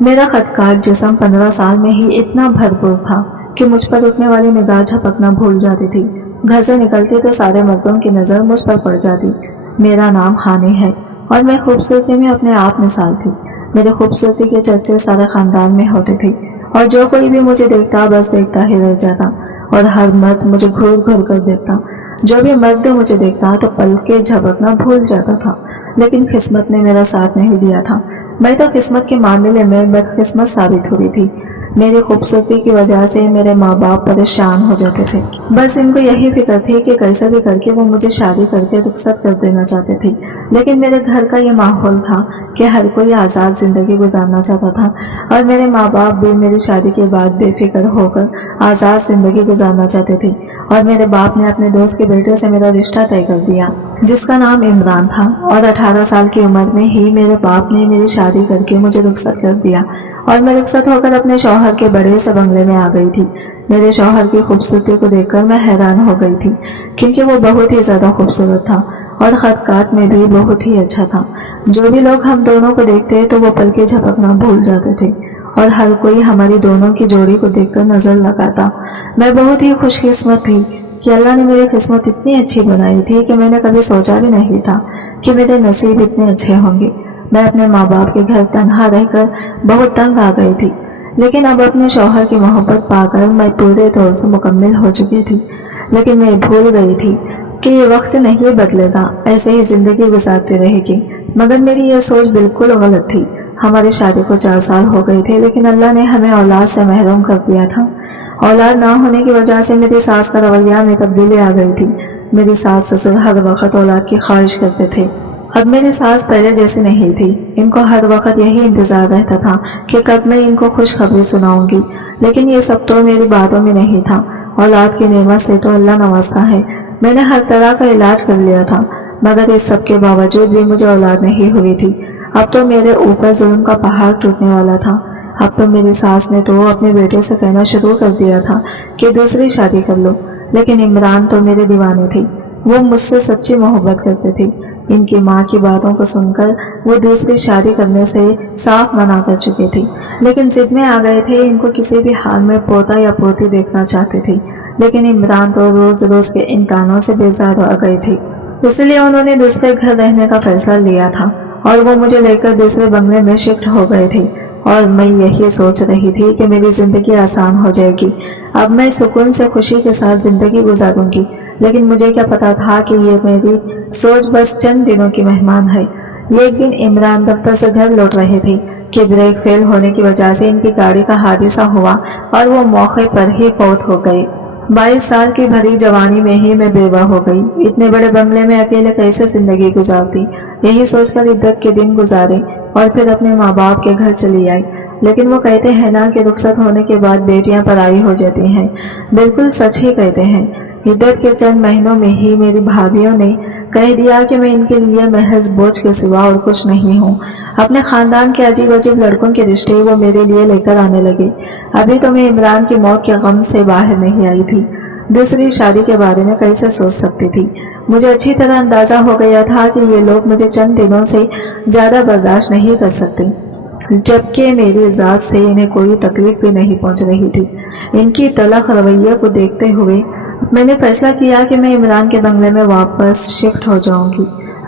میرا خطکار جسم 15 سال میں ہی اتنا بھرپور تھا کہ مجھ پر اٹھنے والی نگاہ جھپکنا بھول جاتی تھی۔ گھر سے نکلتی تو سارے مردوں کی نظر مجھ پر پڑ جاتی۔ میرا نام ہانی ہے اور میں خوبصورتی میں اپنے آپ مثال تھی۔ میرے خوبصورتی کے چرچے سارے خاندان میں ہوتے تھے اور جو کوئی بھی مجھے دیکھتا بس دیکھتا ہی رہ جاتا، اور ہر مرد مجھے گھور گھور کر دیکھتا۔ جو بھی مرد مجھے دیکھتا تو پل کے جھپکنا بھول جاتا تھا، لیکن قسمت نے میرا ساتھ نہیں دیا تھا۔ میں تو قسمت کے معاملے میں بدقسمت ثابت ہوئی تھی۔ میری خوبصورتی کی وجہ سے میرے ماں باپ پریشان ہو جاتے تھے۔ بس ان کو یہی فکر تھی کہ کیسے بھی کر کے وہ مجھے شادی کر کے رخصت کر دینا چاہتے تھے، لیکن میرے گھر کا یہ ماحول تھا کہ ہر کوئی آزاد زندگی گزارنا چاہتا تھا، اور میرے ماں باپ بھی میری شادی کے بعد بے فکر ہو کر آزاد زندگی گزارنا چاہتے تھے۔ اور میرے باپ نے اپنے دوست کے بیٹے سے میرا رشتہ طے کر دیا جس کا نام عمران تھا، اور 18 سال کی عمر میں ہی میرے باپ نے میری شادی کر کے مجھے رخصت کر دیا، اور میں رخصت ہو کر اپنے شوہر کے بڑے سے بنگلے میں آ گئی تھی۔ میرے شوہر کی خوبصورتی کو دیکھ کر میں حیران ہو گئی تھی، کیونکہ وہ بہت ہی زیادہ خوبصورت تھا اور خط کاٹ میں بھی بہت ہی اچھا تھا۔ جو بھی لوگ ہم دونوں کو دیکھتے تو وہ پل کے جھپکنا بھول جاتے تھے، اور ہر کوئی ہماری دونوں کی جوڑی کو دیکھ کر نظر لگاتا۔ میں بہت ہی خوش قسمت تھی کہ اللہ نے میری قسمت اتنی اچھی بنائی تھی کہ میں نے کبھی سوچا بھی نہیں تھا کہ میرے نصیب اتنے اچھے ہوں گے۔ میں اپنے ماں باپ کے گھر تنہا رہ کر بہت تنگ آ گئی تھی، لیکن اب اپنے شوہر کی محبت پا کر میں پورے طور سے مکمل ہو چکی تھی۔ لیکن میں بھول گئی تھی کہ یہ وقت نہیں بدلے گا، ایسے ہی زندگی گزارتی رہے گی۔ مگر میری یہ سوچ بالکل غلط تھی۔ ہماری شادی کو 4 سال ہو گئے تھے، لیکن اللہ نے ہمیں اولاد سے محروم کر دیا تھا۔ اولاد نہ ہونے کی وجہ سے میری ساس کا رویہ میں تبدیلی آ گئی تھی۔ میری ساس سسر ہر وقت اولاد کی خواہش کرتے تھے۔ اب میری ساس پہلے جیسی نہیں تھی۔ ان کو ہر وقت یہی انتظار رہتا تھا کہ کب میں ان کو خوشخبری سناؤں گی، لیکن یہ سب تو میری باتوں میں نہیں تھا۔ اولاد کی نعمت سے تو اللہ نوازتا ہے۔ میں نے ہر طرح کا علاج کر لیا تھا، مگر اس سب کے باوجود بھی مجھے اولاد نہیں ہوئی تھی۔ اب تو میرے اوپر ظلم کا پہاڑ ٹوٹنے والا تھا۔ اب تو میری ساس نے تو اپنے بیٹے سے کہنا شروع کر دیا تھا کہ دوسری شادی کر لو، لیکن عمران تو میرے دیوانے تھے۔ وہ مجھ سے سچی محبت کرتے تھے۔ ان کی ماں کی باتوں کو سن کر وہ دوسری شادی کرنے سے صاف منع کر چکے تھے، لیکن ضد میں آ گئے تھے۔ ان کو کسی بھی حال میں پوتا یا پوتی دیکھنا چاہتے تھے، لیکن عمران تو روز روز کے امتحانوں سے بیزار ہو گئے تھے، اس لیے انہوں نے دوسرے گھر رہنے کا فیصلہ لیا تھا اور وہ مجھے لے کر دوسرے بنگلے میں شفٹ ہو گئے تھے۔ اور میں یہی سوچ رہی تھی کہ میری زندگی آسان ہو جائے گی، اب میں سکون سے خوشی کے ساتھ زندگی گزاروں گی، لیکن مجھے کیا پتا تھا کہ یہ میری سوچ بس چند دنوں کی مہمان ہے۔ ایک دن عمران دفتر سے گھر لوٹ رہے تھے کہ بریک فیل ہونے کی وجہ سے ان کی گاڑی کا حادثہ ہوا اور وہ موقع پر ہی فوت ہو گئے۔ 22 سال کی بھری جوانی میں ہی میں بیوہ ہو گئی۔ اتنے بڑے بنگلے میں اکیلے کیسے زندگی گزارتی، یہی سوچ کر عدت کے دن گزارے اور پھر اپنے ماں باپ کے گھر چلی آئی۔ لیکن وہ کہتے ہیں نا کہ رخصت ہونے کے بعد بیٹیاں پرائی ہو جاتی ہیں، بالکل سچ ہی کہتے ہیں۔ عدت کے چند مہینوں میں ہی میری بھابھیوں نے کہہ دیا کہ میں ان کے لیے محض بوجھ کے سوا اور کچھ نہیں ہوں۔ اپنے خاندان کے عجیب عجیب لڑکوں کے رشتے وہ میرے لیے لے کر آنے لگے۔ ابھی تو میں عمران کی موت کے غم سے باہر نہیں آئی تھی، دوسری شادی کے بارے میں کیسے سوچ سکتی تھی۔ مجھے اچھی طرح اندازہ ہو گیا تھا کہ یہ لوگ مجھے چند دنوں سے زیادہ برداشت نہیں کر سکتے، جبکہ میری ذات سے انہیں کوئی تکلیف بھی نہیں پہنچ رہی تھی۔ ان کی تلخ رویے کو دیکھتے ہوئے میں نے فیصلہ کیا کہ میں عمران کے بنگلے میں واپس شفٹ ہو جاؤں گی۔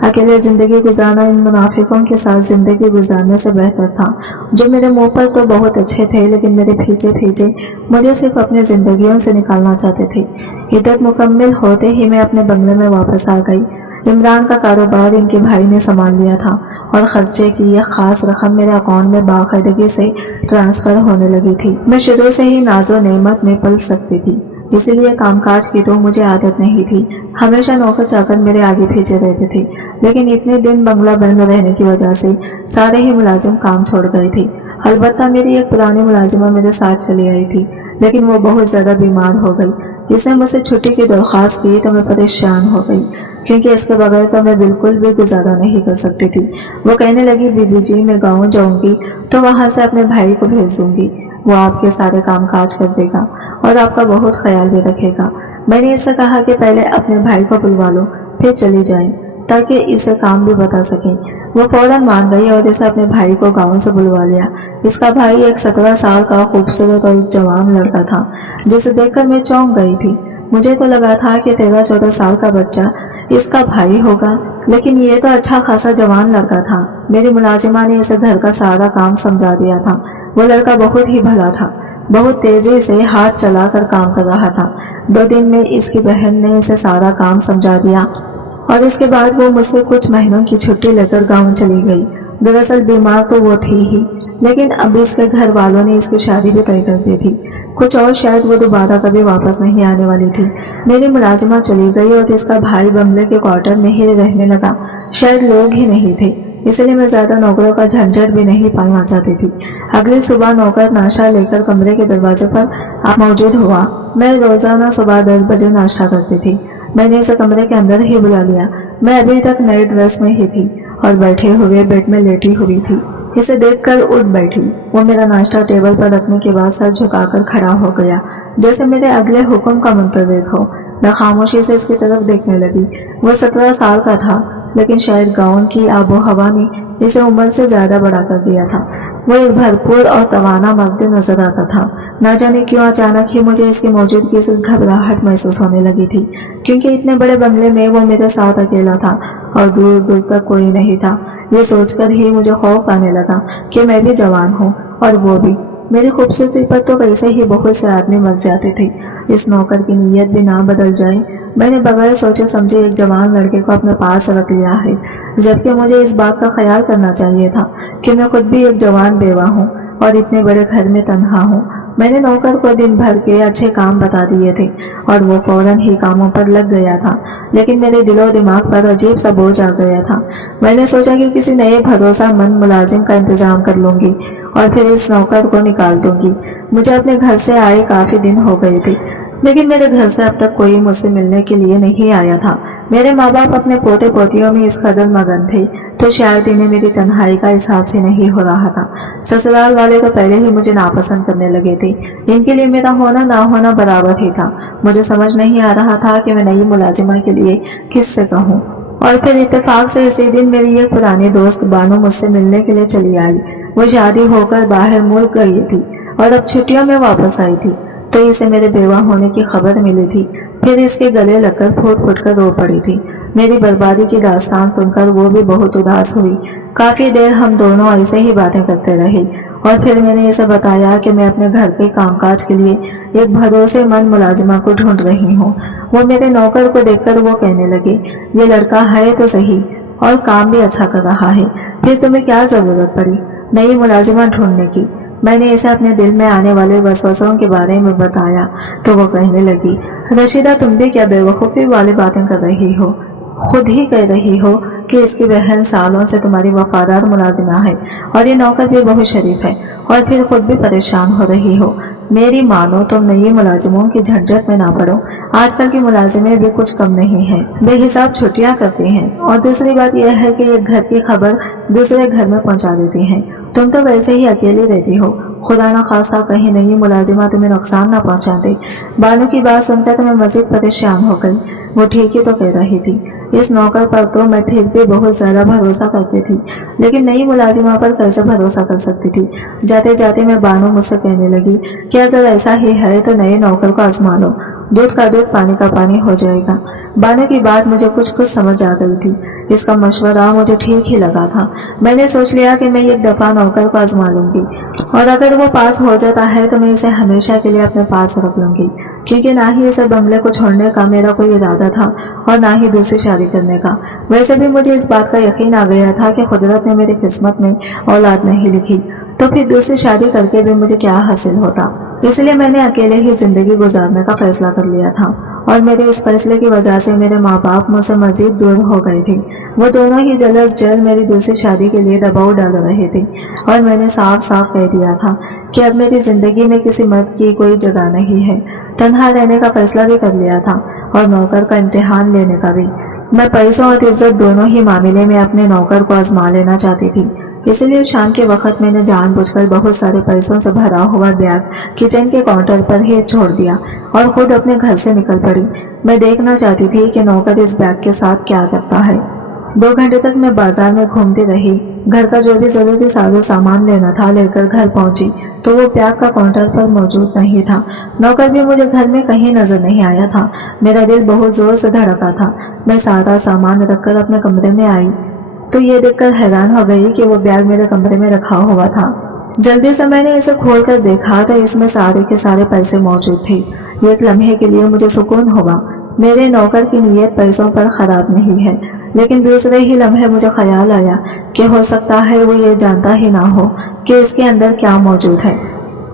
اکیلے زندگی گزارنا ان منافقوں کے ساتھ زندگی گزارنے سے بہتر تھا، جو میرے منہ پر تو بہت اچھے تھے لیکن میرے پیچھے پیچھے مجھے صرف اپنی زندگیوں سے نکالنا چاہتے تھے۔ عدت مکمل ہوتے ہی میں اپنے بنگلے میں واپس آ گئی۔ عمران کا کاروبار ان کے بھائی نے سنبھال لیا تھا اور خرچے کی ایک خاص رقم میرے اکاؤنٹ میں باقاعدگی سے ٹرانسفر ہونے لگی تھی۔ میں شروع سے ہی ناز و نعمت میں پل سکتی تھی، اسی لیے کام کاج کی تو مجھے عادت نہیں تھی۔ ہمیشہ نوکر چاکر میرے آگے پیچھے رہتے تھے، لیکن اتنے دن بنگلہ بند رہنے کی وجہ سے سارے ہی ملازم کام چھوڑ گئے تھے۔ البتہ میری ایک پرانی ملازمہ میرے ساتھ چلی آئی تھی، لیکن وہ بہت زیادہ بیمار ہو گئی۔ اس نے مجھ سے چھٹی کی درخواست کی تو میں پریشان ہو گئی، کیونکہ اس کے بغیر تو میں بالکل بھی گزارا نہیں کر سکتی تھی۔ وہ کہنے لگی، بی بی جی میں گاؤں جاؤں گی تو وہاں سے اپنے بھائی کو بھیج دوں گی، وہ آپ کے سارے کام کاج کر دے گا اور آپ کا بہت خیال بھی رکھے گا۔ میں نے اسے کہا کہ پہلے اپنے بھائی کو بلوا لو پھر چلی جائیں، تاکہ اسے کام بھی بتا سکیں۔ वो फौरन मान गई और इसे अपने भाई को गांव से बुलवा लिया। इसका भाई एक 17 साल का खूबसूरत और जवान लड़का था, जिसे देखकर मैं चौंक गई थी। मुझे तो लगा था कि 13-14 साल का बच्चा इसका भाई होगा, लेकिन ये तो अच्छा खासा जवान लड़का था। मेरी मुलाजिमा ने इसे घर का सारा काम समझा दिया था। वो लड़का बहुत ही भला था, बहुत तेजी से हाथ चलाकर काम कर रहा था। 2 दिन में इसकी बहन ने इसे सारा काम समझा दिया और इसके बाद वो मुझसे कुछ महीनों की छुट्टी लेकर गाँव चली गई। दरअसल बीमार तो वो थी ही, लेकिन अब इसके घर वालों ने इसकी शादी भी तय कर दी थी। कुछ और शायद वो दोबारा कभी वापस नहीं आने वाली थी। मेरी मुलाजिमा चली गई और इसका भाई बंगले के क्वार्टर में ही रहने लगा। शायद लोग ही नहीं थे, इसलिए मैं ज्यादा नौकरों का झंझट भी नहीं पालना चाहती थी। अगली सुबह नौकर नाश्ता लेकर कमरे के दरवाजे पर मौजूद हुआ। मैं रोजाना सुबह 10 बजे नाश्ता करती थी। मैंने इसे कमरे के अंदर ही बुला लिया। मैं अभी तक नई ड्रेस में ही थी और बैठे हुए बेड में लेटी हुई थी। इसे देखकर उठ बैठी। वो मेरा नाश्ता टेबल पर रखने के बाद सर झुकाकर खड़ा हो गया, जैसे मेरे अगले हुक्म का मुंतज़िर हो। मैं खामोशी से इसकी तरफ देखने लगी। वो 17 साल का था, लेकिन शायद गाँव की आबो हवा ने इसे उम्र से ज्यादा बड़ा कर दिया था। वो एक भरपूर और तवाना मर्द नजर आता था। न जाने क्यों अचानक ही मुझे इसकी मौजूदगी से घबराहट महसूस होने लगी थी, क्योंकि इतने बड़े बंगले में वो मेरे साथ अकेला था और दूर दूर तक कोई नहीं था। ये सोचकर ही मुझे खौफ आने लगा कि मैं भी जवान हूँ और वो भी। मेरी खूबसूरती पर तो वैसे ही बहुत से आदमी मर जाते थे, इस नौकर की नीयत भी ना बदल जाए। मैंने बगैर सोचे समझे एक जवान लड़के को अपने पास रख लिया है, जबकि मुझे इस बात का ख्याल करना चाहिए था कि मैं खुद भी एक जवान बेवा हूँ और इतने बड़े घर में तन्हा हूँ। मैंने नौकर को दिन भर के अच्छे काम बता दिए थे और वो फौरन ही कामों पर लग गया था, लेकिन मेरे दिलो दिमाग पर अजीब सा बोझ आ गया था। मैंने सोचा कि किसी नए भरोसेमंद मुलाजिम का इंतजाम कर लूंगी और फिर इस नौकर को निकाल दूंगी। मुझे अपने घर से आए काफी दिन हो गए थे, लेकिन मेरे घर से अब तक कोई मुझसे मिलने के लिए नहीं आया था। मेरे माँ बाप अपने पोते पोतियों में इस कदर मगन थे, तो शायद इन्हें मेरी तन्हाई का एहसास ही नहीं हो रहा था। ससुराल वाले तो पहले ही मुझे नापसंद करने लगे थे। इनके लिए मेरा होना ना होना बराबर ही था। मुझे समझ नहीं आ रहा था कि मैं नई मुलाजिमा के लिए किससे कहूँ। और फिर इत्तेफाक से इसी दिन मेरी एक पुरानी दोस्त बानो मुझसे मिलने के लिए चली आई। वो शादी होकर बाहर मुल्क गई थी और अब छुट्टियों में वापस आई थी, तो इसे मेरे बेवा होने की खबर मिली थी। फिर इसके गले लगकर फूट फूट कर रो पड़ी थी। मेरी बर्बादी की दास्तान सुनकर वो भी बहुत उदास हुई। काफी देर हम दोनों ऐसे ही बातें करते रहे और फिर मैंने इसे बताया कि मैं अपने घर के कामकाज के लिए एक भरोसेमंद मुलाजिमा को ढूंढ रही हूँ। वो मेरे नौकर को देखकर वो कहने लगे, ये लड़का है तो सही और काम भी अच्छा कर रहा है, फिर तुम्हें क्या जरूरत पड़ी नई मुलाजिमा ढूंढने की। मैंने इसे अपने दिल में आने वाले वसवसों के बारे में बताया तो वो कहने लगी, रशीदा तुम भी क्या बेवकूफ़ी वाली बातें कर रही हो। खुद ही कह रही हो कि इसकी बहन सालों से तुम्हारी वफादार मुलाजिमा है और ये नौकर भी बहुत शरीफ है, और फिर खुद भी परेशान हो रही हो। मेरी मानो तुम नई मुलाजिमों की झंझट में ना पड़ो। आजकल की मुलाजिमें भी कुछ कम नहीं है, बेहिसाब छुट्टियां करती हैं, और दूसरी बात यह है कि एक घर की खबर दूसरे घर में पहुंचा देती हैं। तुम तो वैसे ही अकेले रहती हो, खुदा ना खासा कहीं नई मुलाजिमा तुम्हें नुकसान ना पहुंचा दे। बानू की बात सुनकर तो मैं मजीद परेशान हो गई। वो ठीक ही तो कह रही थी। इस नौकर पर तो मैं फिर भी बहुत ज्यादा भरोसा करती थी, लेकिन नई मुलाजिमा पर कैसे भरोसा कर सकती थी। जाते जाते मैं बानू मुझसे कहने लगी कि अगर ऐसा ही है तो नए नौकर को आजमा लो, दूध का दूध पानी का पानी हो जाएगा। बानू की बात मुझे कुछ समझ आ गई थी। इसका मशवरा मुझे ठीक ही लगा था। मैंने सोच लिया कि मैं एक दफा नौकर को आजमा लूंगी और अगर वो पास हो जाता है तो मैं इसे हमेशा के लिए अपने पास रख लूंगी, क्योंकि ना ही इसे बंगले को छोड़ने का मेरा कोई इरादा था और ना ही दूसरी शादी करने का। वैसे भी मुझे इस बात का यकीन आ गया था कि कुदरत ने मेरी किस्मत में औलाद नहीं लिखी, तो फिर दूसरी शादी करके भी मुझे क्या हासिल होता। इसलिए मैंने अकेले ही जिंदगी गुजारने का फैसला कर लिया था, और मेरे इस फैसले की वजह से मेरे माँ बाप मुझसे मजीद दूर हो गए थे। वो दोनों ही जल्द जल्द मेरी दूसरी शादी के लिए दबाव डाल रहे थे, और मैंने साफ साफ कह दिया था कि अब मेरी जिंदगी में किसी मर्द की कोई जगह नहीं है। तन्हा रहने का फैसला भी कर लिया था और नौकर का इम्तिहान लेने का भी। मैं पैसों और इज्जत दोनों ही मामले में अपने नौकर को आजमा लेना चाहती थी। इसलिए शाम के वक्त मैंने जानबूझकर बहुत सारे पैसों से भरा हुआ बैग किचन के काउंटर पर ही छोड़ दिया और खुद अपने घर से निकल पड़ी। मैं देखना चाहती थी कि नौकर इस बैग के साथ क्या करता है। 2 घंटे तक मैं बाजार में घूमती रही। घर का जो भी जरूरी साजो सामान लेना था लेकर घर पहुंची तो वो प्याग का काउंटर पर मौजूद नहीं था। नौकर भी मुझे घर में कहीं नजर नहीं आया था। मेरा दिल बहुत जोर से धड़का था। मैं सारा सामान रखकर अपने कमरे में आई तो ये देखकर हैरान हो गई कि वो बैग मेरे कमरे में रखा हुआ था। जल्दी से मैंने इसे खोलकर देखा तो इसमें सारे के सारे पैसे मौजूद थे। एक लम्हे के लिए मुझे सुकून हुआ। मेरे नौकर की नीयत पैसों पर खराब नहीं है, लेकिन दूसरे ही लम्हे मुझे ख्याल आया कि हो सकता है वो ये जानता ही ना हो कि इसके अंदर क्या मौजूद है।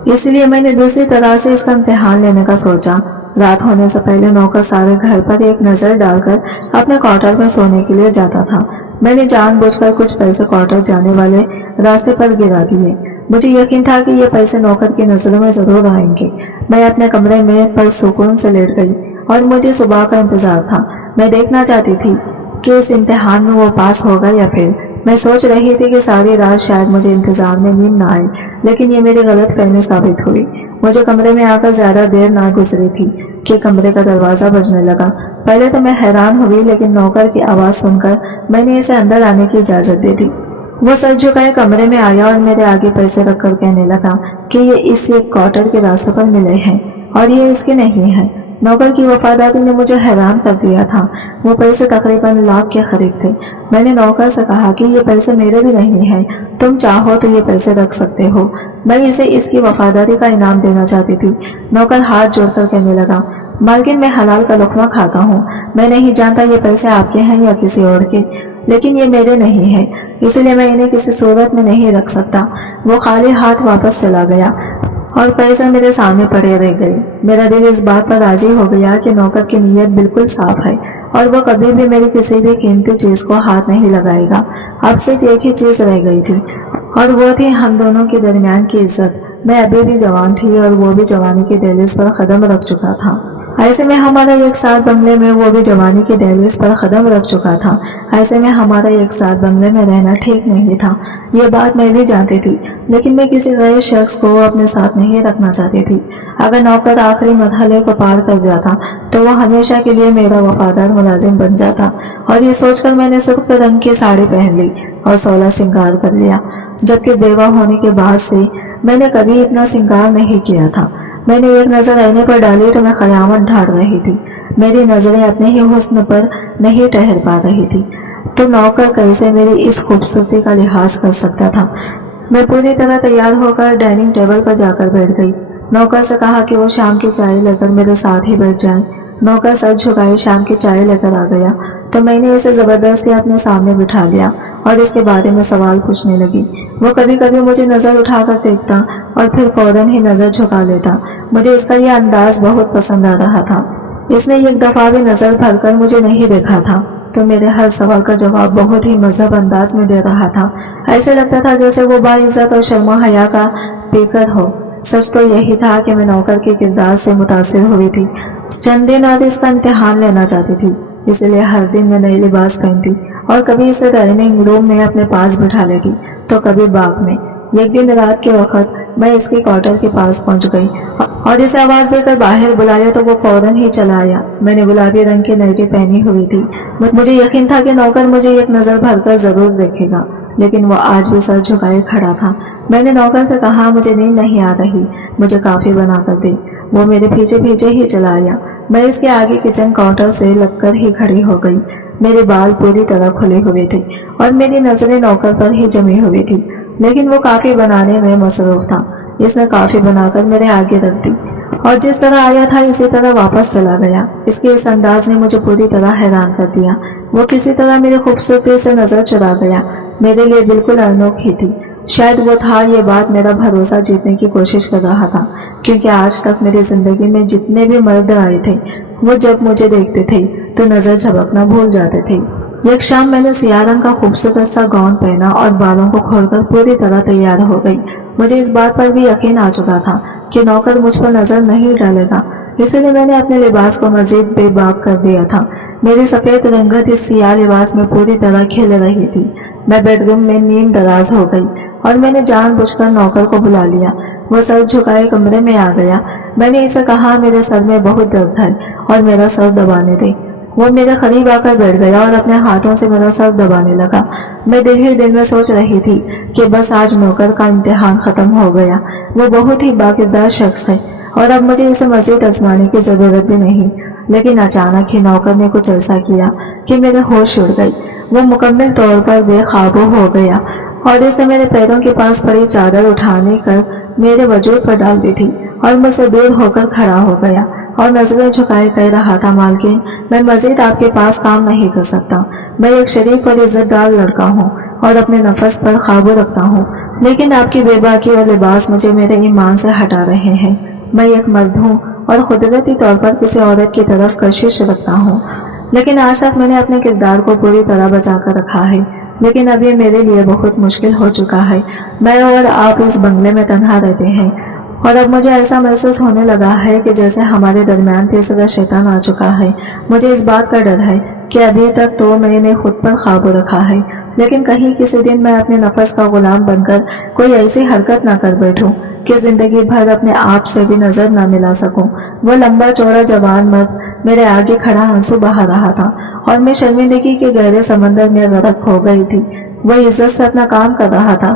इसलिए मैंने दूसरी तरह से इसका इम्तिहान लेने का सोचा। रात होने से पहले नौकर सारे घर पर एक नजर डालकर अपने क्वार्टर में सोने के लिए जाता था। मैंने जानबूझकर कुछ पैसे क्वार्टर जाने वाले रास्ते पर गिरा दिए। मुझे यकीन था कि ये पैसे नौकर की नजरों में जरूर आएंगे। मैं अपने कमरे में पुरसुकून से लेट गई और मुझे सुबह का इंतजार था। मैं देखना चाहती थी कि इस इम्तिहान में वो पास होगा या फेल। मैं सोच रही थी कि सारी रात शायद मुझे इंतजार में नींद न आए, लेकिन ये मेरी गलतफहमी साबित हुई। मुझे कमरे में आकर ज्यादा देर ना गुजरी थी कि कमरे का दरवाजा बजने लगा। पहले तो मैं हैरान हुई, लेकिन नौकर की आवाज सुनकर मैंने इसे अंदर आने की इजाजत दे दी। वो सर झुकाए कमरे में आया और मेरे आगे पैसे रखकर कहने लगा कि ये इस क्वार्टर के रास्ते पर मिले हैं और ये इसके नहीं है। नौकर की वफादारी ने मुझे हैरान कर दिया था। वो पैसे तकरीबन लाख के करीब थे। मैंने नौकर से कहा कि ये पैसे मेरे भी नहीं हैं, तुम चाहो तो ये पैसे रख सकते हो। मैं इसे इसकी वफादारी का इनाम देना चाहती थी। नौकर हाथ जोड़कर कहने लगा, मालकिन मैं हलाल का लुकमा खाता हूँ। मैं नहीं जानता ये पैसे आपके हैं या किसी और के, लेकिन ये मेरे नहीं है, इसलिए मैं इन्हें किसी सूरत में नहीं रख सकता। वो खाली हाथ वापस चला गया और पैसे मेरे सामने पड़े रह गए। मेरा दिल इस बात पर राजी हो गया कि नौकर की नीयत बिल्कुल साफ है और वो कभी भी मेरी किसी भी कीमती चीज को हाथ नहीं लगाएगा। अब सिर्फ एक ही चीज रह गई थी और वो थी हम दोनों के दरमियान की इज्जत। मैं अभी भी जवान थी और वो भी जवानी के दहलीज पर कदम रख चुका था। ऐसे में हमारा एक साथ बंगले में वो भी जवानी के दहलीज पर कदम रख चुका था। ऐसे में हमारा एक साथ बंगले में रहना ठीक नहीं था। ये बात मैं भी जानती थी, लेकिन मैं किसी गैर शख्स को अपने साथ नहीं रखना चाहती थी। अगर नौकर आखिरी मरहले को पार कर जाता तो वो हमेशा के लिए मेरा वफादार मुलाजिम बन जाता। और ये सोचकर मैंने सुर्ख रंग की साड़ी पहन ली और 16 श्रृंगार कर लिया, जबकि बेवा होने के बाद से मैंने कभी इतना श्रृंगार नहीं किया था। मैंने एक नजर आईने पर डाली तो मैं कयामत ढाड़ रही थी। मेरी नजरें अपने ही हुस्न पर नहीं ठहर पा रही थी, तो नौकर कैसे मेरी इस खूबसूरती का लिहाज कर सकता था। मैं पूरी तरह तैयार होकर डाइनिंग टेबल पर जाकर बैठ गई। नौकर से कहा कि वो शाम की चाय लेकर मेरे साथ ही बैठ जाए। नौकर सर झुकाए शाम की चाय लेकर आ गया तो मैंने इसे जबरदस्ती अपने सामने बिठा लिया और इसके बारे में सवाल पूछने लगी। वो कभी कभी मुझे नजर उठाकर देखता और फिर फौरन ही नजर झुका लेता। मुझे इसका यह अंदाज बहुत पसंद आ रहा था। इसने एक दफा भी नजर भरकर मुझे नहीं देखा था, तो मेरे हर सवाल का जवाब बहुत ही मजहब अंदाज में दे रहा था। ऐसे लगता था जैसे वो बाइज्जत और शर्मा हया का पेकर हो। सच तो यही था कि मैं नौकर के किरदार से मुतासिर हुई थी। चंद दिन और इसका इम्तिहान लेना चाहती थी, इसलिए हर दिन मैं नई लिबास पहनती और कभी इसे डाइनिंग रूम में अपने पास बिठा लेती तो कभी बाग में। एक दिन रात के वक्त मैं इसके क्वार्टर के पास पहुंच गई और इसे आवाज देकर बाहर बुलाया तो वो फौरन ही चला आया। मैंने गुलाबी रंग की नाइटी पहनी हुई थी। मुझे यकीन था कि नौकर मुझे एक नजर भरकर जरूर देखेगा, लेकिन वो आज भी सर झुकाए खड़ा था। मैंने नौकर से कहा, मुझे नींद नहीं आ रही, मुझे काफी बना कर दे। वो मेरे पीछे पीछे ही चला आया। मैं इसके आगे किचन काउंटर से लगकर ही खड़ी हो गई। मेरे बाल पूरी तरह खुले हुए थे और मेरी नजरें नौकर पर ही जमी हुई थी, लेकिन वो काफी बनाने में मसरूफ था। इसने काफी बनाकर मेरे आगे रख दी और जिस तरह आया था इसी तरह वापस चला गया। इसके इस अंदाज ने मुझे पूरी तरह हैरान कर दिया। वो किसी तरह मेरी खूबसूरती से नजर चुरा गया। मेरे लिए बिल्कुल अनोखी थी। शायद वो था ये बात मेरा भरोसा जीतने की कोशिश कर रहा था, क्योंकि आज तक मेरी जिंदगी में जितने भी मर्द आए थे वो जब मुझे देखते थे तो नजर झपकना भूल जाते थे। एक शाम मैंने सियाह रंग का खूबसूरत सा गाउन पहना और बालों को खोलकर पूरी तरह तैयार हो गई। मुझे इस बात पर भी यकीन आ चुका था कि नौकर मुझ पर नजर नहीं डालेगा, इसलिए मैंने अपने लिबास को मजीद बेबाक कर दिया था। मेरी सफेद रंगत इस सियाह लिबास में पूरी तरह खिल रही थी। मैं बेडरूम में नींद दराज हो गई और मैंने जानबूझकर नौकर को बुला लिया। वो सर झुकाए कमरे में आ गया। मैंने इसे कहा, मेरे सर में बहुत दर्द है और मेरा सर दबाने दे। وہ میرے قریب آ کر بیٹھ گیا اور اپنے ہاتھوں سے میرا سر دبانے لگا۔ میں دل ہی دل میں سوچ رہی تھی کہ بس آج نوکر کا امتحان ختم ہو گیا۔ وہ بہت ہی باکردار شخص ہے اور اب مجھے اسے مزید آزمانے کی ضرورت بھی نہیں۔ لیکن اچانک ہی نوکر نے کچھ ایسا کیا کہ میرے ہوش اڑ گئی۔ وہ مکمل طور پر بے قابو ہو گیا اور اس نے میرے پیروں کے پاس پڑی چادر اٹھانے کر میرے وجود پر ڈال دی تھی اور مجھ سے دور ہو کر کھڑا ہو گیا اور نظریں جھکائے کہہ رہا تھا، مالکین میں مزید آپ کے پاس کام نہیں کر سکتا۔ میں ایک شریف اور عزت دار لڑکا ہوں اور اپنے نفس پر قابو رکھتا ہوں، لیکن آپ کی بے باکی اور لباس مجھے میرے ایمان سے ہٹا رہے ہیں۔ میں ایک مرد ہوں اور قدرتی طور پر کسی عورت کی طرف کشش رکھتا ہوں، لیکن آج تک میں نے اپنے کردار کو پوری طرح بچا کر رکھا ہے۔ لیکن اب یہ میرے لیے بہت مشکل ہو چکا ہے۔ میں اور آپ اس بنگلے میں تنہا رہتے ہیں اور اب مجھے ایسا محسوس ہونے لگا ہے کہ جیسے ہمارے درمیان تیسرا شیطان آ چکا ہے۔ مجھے اس بات کا ڈر ہے کہ ابھی تک تو میں نے خود پر قابو رکھا ہے، لیکن کہیں کسی دن میں اپنے نفس کا غلام بن کر کوئی ایسی حرکت نہ کر بیٹھوں کہ زندگی بھر اپنے آپ سے بھی نظر نہ ملا سکوں۔ وہ لمبا چوڑا جوان مرد میرے آگے کھڑا آنسو بہا رہا تھا اور میں شرمندگی کے گہرے سمندر میں غرق ہو گئی تھی۔ وہ عزت سے اپنا کام کر رہا تھا،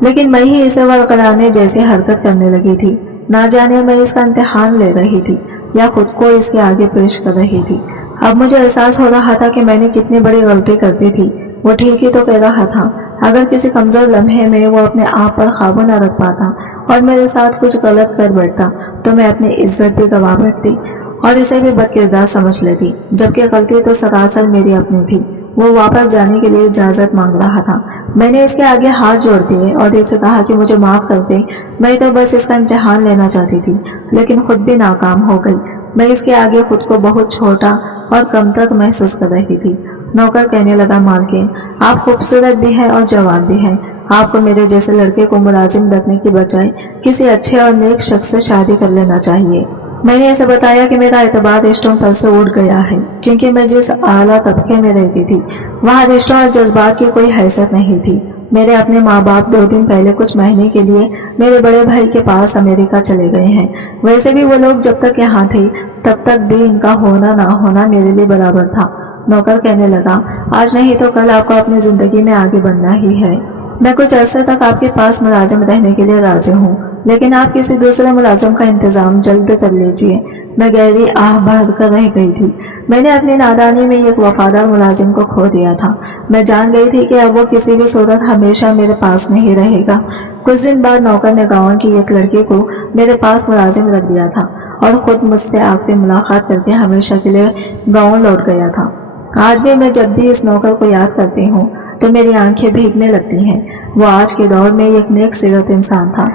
لیکن میں ہی اسے ورقلانے جیسی حرکت کرنے لگی تھی۔ نہ جانے میں اس کا امتحان لے رہی تھی یا خود کو اس کے آگے پیش کر رہی تھی۔ اب مجھے احساس ہو رہا تھا کہ میں نے کتنی بڑی غلطی کر دی تھی۔ وہ ٹھیک ہی تو کہہ رہا تھا، اگر کسی کمزور لمحے میں وہ اپنے آپ پر قابو نہ رکھ پاتا اور میرے ساتھ کچھ غلط کر بیٹھتا تو میں اپنی عزت بھی گنوا بیٹھتی اور اسے بھی بدکردار سمجھ لیتی، جبکہ غلطی تو سراسر میری اپنی تھی۔ وہ واپس جانے کے لیے اجازت مانگ رہا تھا۔ میں نے اس کے آگے ہاتھ جوڑ دیے اور اسے کہا کہ مجھے معاف کر دے، میں تو بس اس کا امتحان لینا چاہتی تھی، لیکن خود بھی ناکام ہو گئی۔ میں اس کے آگے خود کو بہت چھوٹا اور کم تک محسوس کر رہی تھی۔ نوکر کہنے لگا، مالکین آپ خوبصورت بھی ہیں اور جوان بھی ہیں، آپ کو میرے جیسے لڑکے کو ملازم رکھنے کی بجائے کسی اچھے اور نیک شخص سے شادی کر لینا چاہیے۔ میں نے اسے بتایا کہ میرا اعتبار رشتوں پر سے اٹھ گیا ہے، کیونکہ میں جس اعلیٰ طبقے میں رہتی تھی وہاں رشتوں اور جذبات کی کوئی حیثیت نہیں تھی۔ میرے اپنے ماں باپ 2 دن پہلے کچھ مہینے کے لیے میرے بڑے بھائی کے پاس امریکہ چلے گئے ہیں۔ ویسے بھی وہ لوگ جب تک یہاں تھے تب تک بھی ان کا ہونا نہ ہونا میرے لیے برابر تھا۔ نوکر کہنے لگا، آج نہیں تو کل آپ کو اپنی زندگی میں آگے بڑھنا ہی ہے۔ میں کچھ عرصے تک آپ کے پاس ملازم رہنے کے لیے راضی ہوں، لیکن آپ کسی دوسرے ملازم کا انتظام جلد کر لیجئے۔ میں گہری آہ بھر کر رہ گئی تھی۔ میں نے اپنی نادانی میں ایک وفادار ملازم کو کھو دیا تھا۔ میں جان گئی تھی کہ اب وہ کسی بھی صورت ہمیشہ میرے پاس نہیں رہے گا۔ کچھ دن بعد نوکر نے گاؤں کی ایک لڑکی کو میرے پاس ملازم رکھ دیا تھا اور خود مجھ سے آخری ملاقات کر کے ہمیشہ کے لیے گاؤں لوٹ گیا تھا۔ آج بھی میں جب بھی اس نوکر کو یاد کرتی ہوں تو میری آنکھیں بھیگنے لگتی ہیں۔ وہ آج کے دور میں ایک نیک سیرت انسان تھا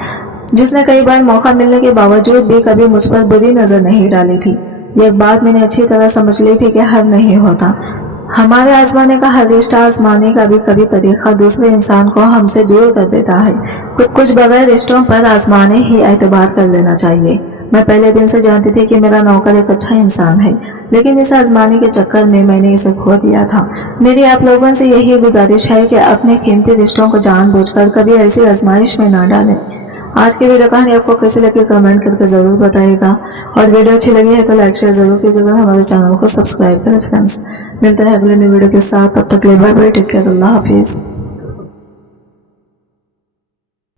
جس نے کئی بار موقع ملنے کے باوجود بھی کبھی مجھ پر بری نظر نہیں ڈالی تھی۔ یہ بات میں نے اچھی طرح سمجھ لی تھی کہ ہر نہیں ہوتا۔ ہمارے آزمانے کا ہر رشتہ آزمانے کا بھی کبھی طریقہ دوسرے انسان کو ہم سے دور کر دیتا ہے۔ کچھ بغیر رشتوں پر آزمانے ہی اعتبار کر لینا چاہیے۔ میں پہلے دن سے جانتی تھی کہ میرا نوکر ایک اچھا انسان ہے، لیکن اس آزمانے کے چکر میں نے اسے کھو دیا تھا۔ میری آپ لوگوں سے یہی گزارش ہے کہ اپنے قیمتی رشتوں کو جان بوجھ کر کبھی ایسی آزمائش میں نہ ڈالیں۔ آج کی ویڈیو کہانی آپ کو کیسی لگی کمنٹ کر کے ضرور بتائے گا، اور ویڈیو اچھی لگی ہے تو لائک شیئر ضرور کیجیے گا۔ ہمارے چینل کو سبسکرائب کریں فرینڈس۔ ملتے ہیں اگلے نئی ویڈیو کے ساتھ، تب تک کے لیے بائے بائے، ٹیک کیئر، اللہ حافظ۔